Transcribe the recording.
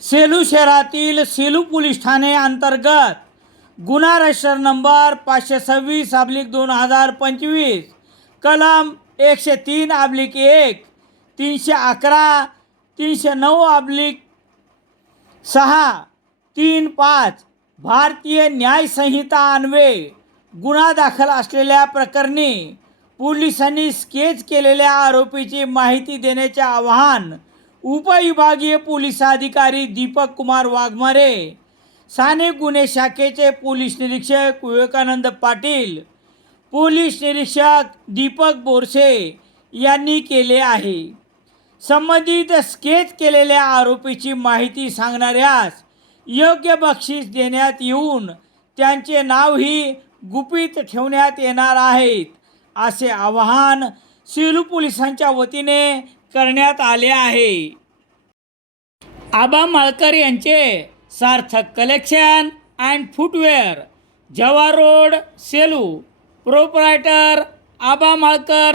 सेलू शहरातील सेलू पोलीस ठाणे अंतर्गत गुन्हा रजिस्टर नंबर पाचशे सव्वीस अब्लिक दोन हजार पंचवीस कलम एकशे तीन अब्लिक एक तीनशे अकरा तीनशे नऊ अब्लिक सहा तीन पाच भारतीय न्यायसंहिता अन्वे अन्वये गुन्हा दाखल असलेल्या प्रकरणी पोलिसांनी स्केच केलेल्या आरोपीची माहिती देण्याचे आवाहन उपविभागीय पोलीस अधिकारी दीपक कुमार वाघमारे साने गुन्हे शाखेचे पोलीस निरीक्षक विवेकानंद पाटील पोलीस निरीक्षक दीपक बोरसे यांनी केले आहे. संबंधित स्केच केलेल्या आरोपीची माहिती सांगणाऱ्यास योग्य बक्षीस देण्यात येऊन त्यांचे नावही गुपित ठेवण्यात येणार आहेत असे आवाहन सिलू पोलिसांच्या वतीने करण्यात आले आहे. आबा माळकर यांचे Sarthak collection and footwear Jawa road Selu proprietor Aba Malkar.